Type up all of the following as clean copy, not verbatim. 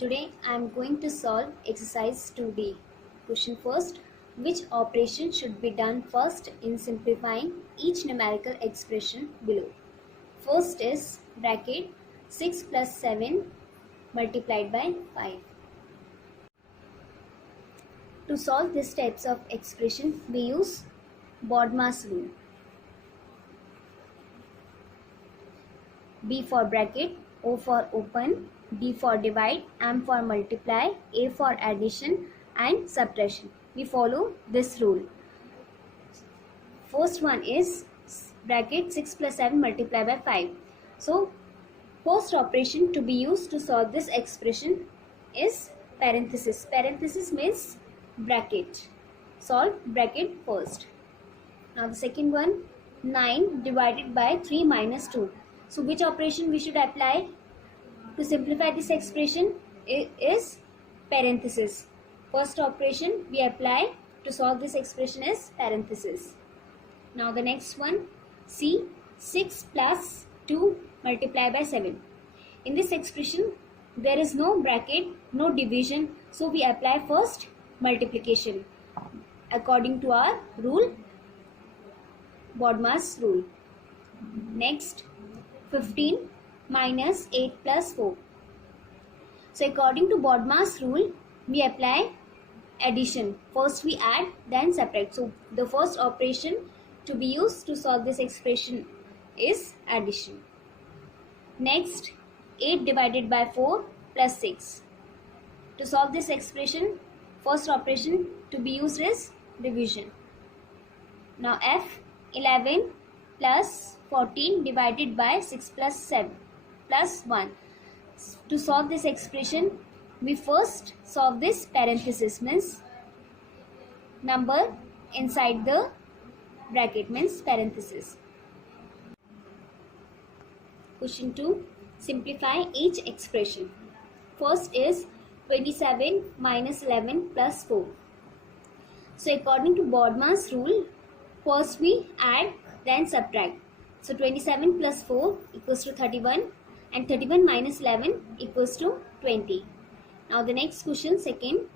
Today I am going to solve exercise 2D. Question first. Which operation should be done first in simplifying each numerical expression below? First is bracket 6 plus 7 multiplied by 5. To solve these types of expression, we use BODMAS rule. B for bracket, O for open, D for divide, M for multiply, A for addition and subtraction. We follow this rule. First one is bracket 6 plus 7 multiplied by 5. So, first operation to be used to solve this expression is parenthesis. Parenthesis means bracket. Solve bracket first. Now the second one, 9 divided by 3 minus 2. So which operation we should apply to simplify this expression is parenthesis. First operation we apply to solve this expression is parenthesis. Now the next one, C, 6 plus 2 multiplied by 7. In this expression there is no bracket, no division, so we apply first multiplication according to our rule, BODMAS rule. Next, 15 minus 8 plus 4. So according to BODMAS rule, we apply addition. First we add, then subtract. So the first operation to be used to solve this expression is addition. Next, 8 divided by 4 plus 6. To solve this expression, first operation to be used is division. Now F, 11 plus 14 divided by 6 plus 7 plus 1. To solve this expression, we first solve this parenthesis, means number inside the bracket, means parenthesis. Question 2. Simplify each expression. First is 27 minus 11 plus 4. So according to BODMAS rule, first we add, then subtract. So 27 plus 4 equals to 31 and 31 minus 11 equals to 20. Now the next question, second,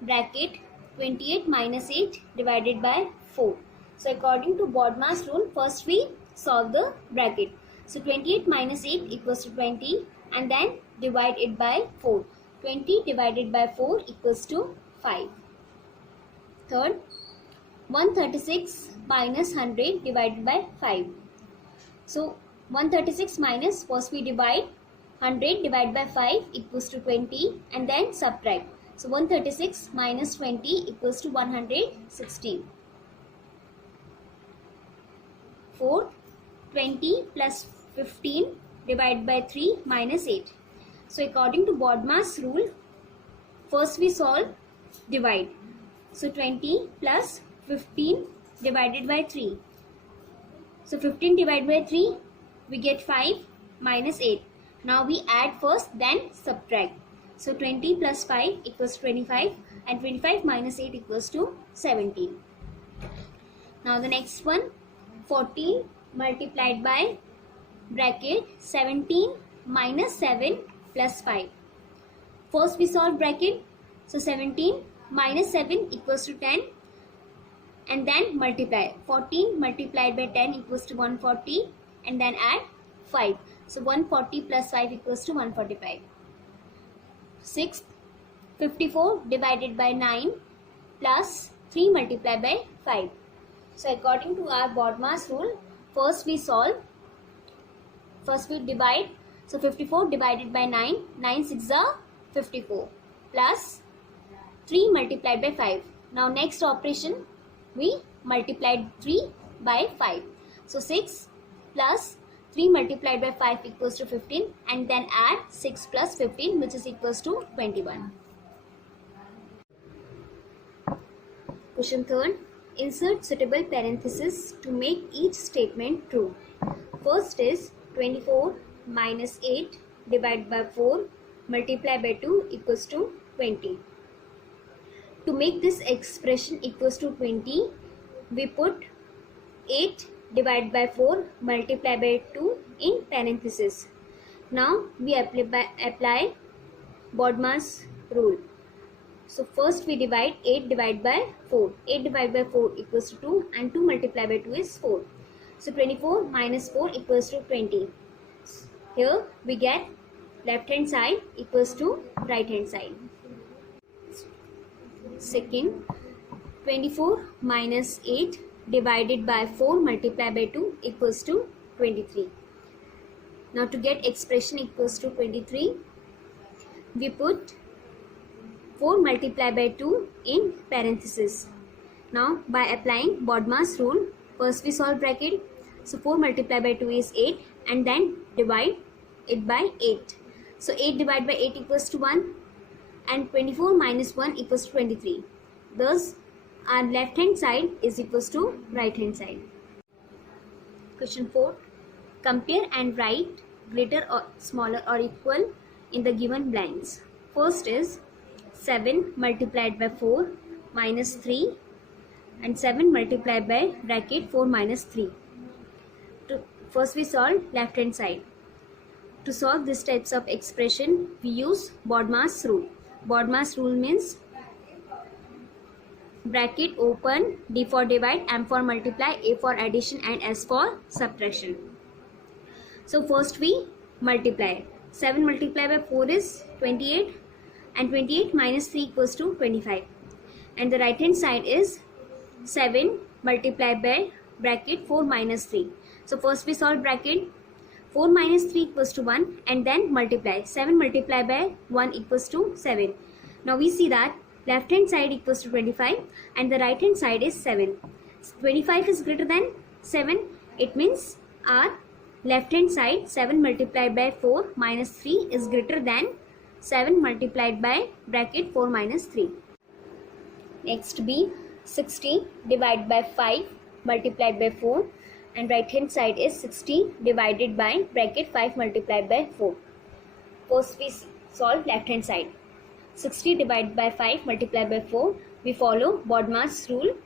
bracket 28 minus 8 divided by 4. So according to BODMAS rule, first we solve the bracket. So 28 minus 8 equals to 20 and then divide it by 4. 20 divided by 4 equals to 5. Third, 136 minus 100 divided by 5. So 136 minus, first we divide, 100 divided by 5 equals to 20 and then subtract. So 136 minus 20 equals to 116. Fourth, 20 plus 15 divided by 3 minus 8. So according to BODMAS rule, first we solve divide. So 20 plus 15 divided by 3. So 15 divided by 3, we get 5 minus 8. Now we add first, then subtract. So 20 plus 5 equals 25 and 25 minus 8 equals to 17. Now the next one, 14 multiplied by bracket 17 minus 7 plus 5. First we solve bracket. So 17 minus 7 equals to 10 and then multiply. 14 multiplied by 10 equals to 140 and then add 5. So 140 plus 5 equals to 145. Sixth, 54 divided by 9 plus 3 multiplied by 5. So according to our BODMAS rule, first we solve, first we divide. So 54 divided by 9, 9 6 are 54 plus 3 multiplied by 5. Now next operation, we multiplied 3 by 5. So 6 plus 3 multiplied by 5 equals to 15 and then add 6 plus 15 which is equals to 21. Question third. Insert suitable parenthesis to make each statement true. First is 24 minus 8 divided by 4 multiplied by 2 equals to 20. To make this expression equals to 20, we put 8 divided by 4 multiplied by 2 in parenthesis. Now we apply BODMAS rule. So first we divide 8 divided by 4. 8 divided by 4 equals to 2 and 2 multiplied by 2 is 4. So 24 minus 4 equals to 20. Here we get left hand side equals to right hand side. Second, 24 minus 8 divided by 4 multiplied by 2 equals to 23. Now to get expression equals to 23, we put 4 multiplied by 2 in parenthesis. Now by applying BODMAS rule, first we solve bracket. So 4 multiplied by 2 is 8 and then divide it by 8. So 8 divided by 8 equals to 1 and 24 minus 1 equals to 23. Thus our left hand side is equals to right hand side. Question 4. Compare and write greater or smaller or equal in the given blanks. First is 7 multiplied by 4 minus 3 and 7 multiplied by bracket 4 minus 3. First we solve left hand side. To solve these types of expression, we use BODMAS rule. BODMAS rule means bracket open, D for divide, M for multiply, A for addition and S for subtraction. So first we multiply. 7 multiplied by 4 is 28 and 28 minus 3 equals to 25. And the right hand side is 7 multiplied by bracket 4 minus 3. So first we solve bracket. 4 minus 3 equals to 1 and then multiply. 7 multiplied by 1 equals to 7. Now we see that left hand side equals to 25 and the right hand side is 7. 25 is greater than 7. It means our left hand side 7 multiplied by 4 minus 3 is greater than 7 multiplied by bracket 4 minus 3. Next be 60 divided by 5 multiplied by 4 and right hand side is 60 divided by bracket 5 multiplied by 4. First we solve left hand side. 60 divided by 5 multiplied by 4. We follow BODMAS rule.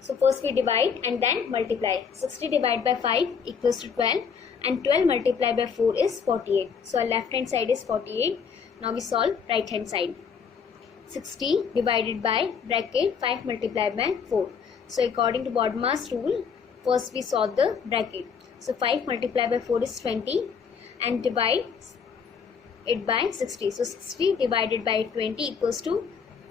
So first we divide and then multiply. 60 divided by 5 equals to 12 and 12 multiplied by 4 is 48. So our left hand side is 48. Now we solve right hand side. 60 divided by bracket 5 multiplied by 4. So according to BODMAS rule, first we solve the bracket. So 5 multiplied by 4 is 20 and divide it by 60. So 60 divided by 20 equals to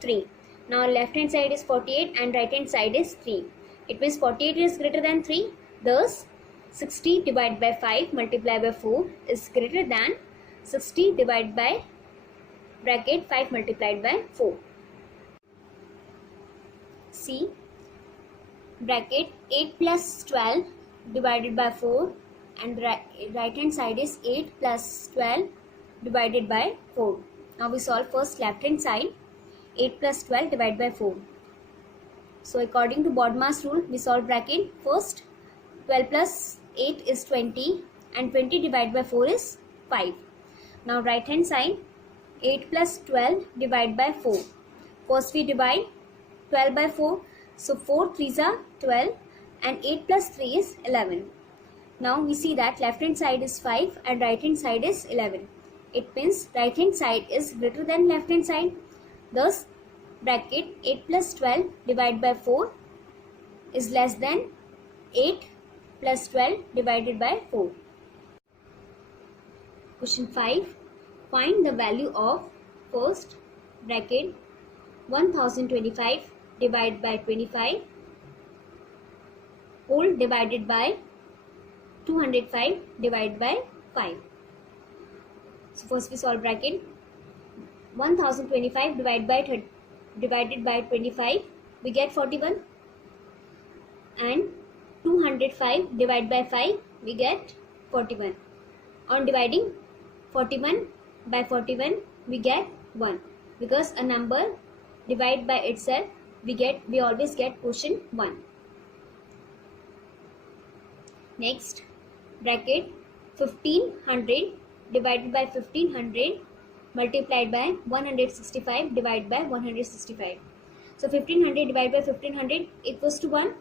3. Now left hand side is 48 and right hand side is 3. It means 48 is greater than 3. Thus 60 divided by 5 multiplied by 4 is greater than 60 divided by bracket 5 multiplied by 4. See, bracket 8 plus 12 divided by 4 and right hand side is 8 plus 12 divided by 4. Now we solve first left hand side. 8 plus 12 divided by 4. So according to BODMAS rule, we solve bracket. First 12 plus 8 is 20 and 20 divided by 4 is 5. Now right hand side 8 plus 12 divided by 4. First we divide 12 by 4. So 4 3s are 12 and 8 plus 3 is 11. Now we see that left hand side is 5 and right hand side is 11. It means right hand side is greater than left hand side. Thus bracket 8 plus 12 divided by 4 is less than 8 plus 12 divided by 4. Question 5. Find the value of first bracket 1025 divided by 25 whole divided by 205 divided by 5. So first we solve bracket. 1025 divided by 25 we get 41 and 205 divided by 5 we get 41. On dividing 41 by 41 we get 1 because a number divided by itself we always get quotient 1. Next bracket 1500 divided by 1500 multiplied by 165 divided by 165. So 1500 divided by 1500 equals to 1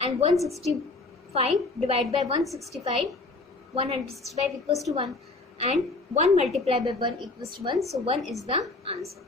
and 165 divided by 165 equals to 1. and 1 multiplied by 1 equals to 1. So 1 is the answer.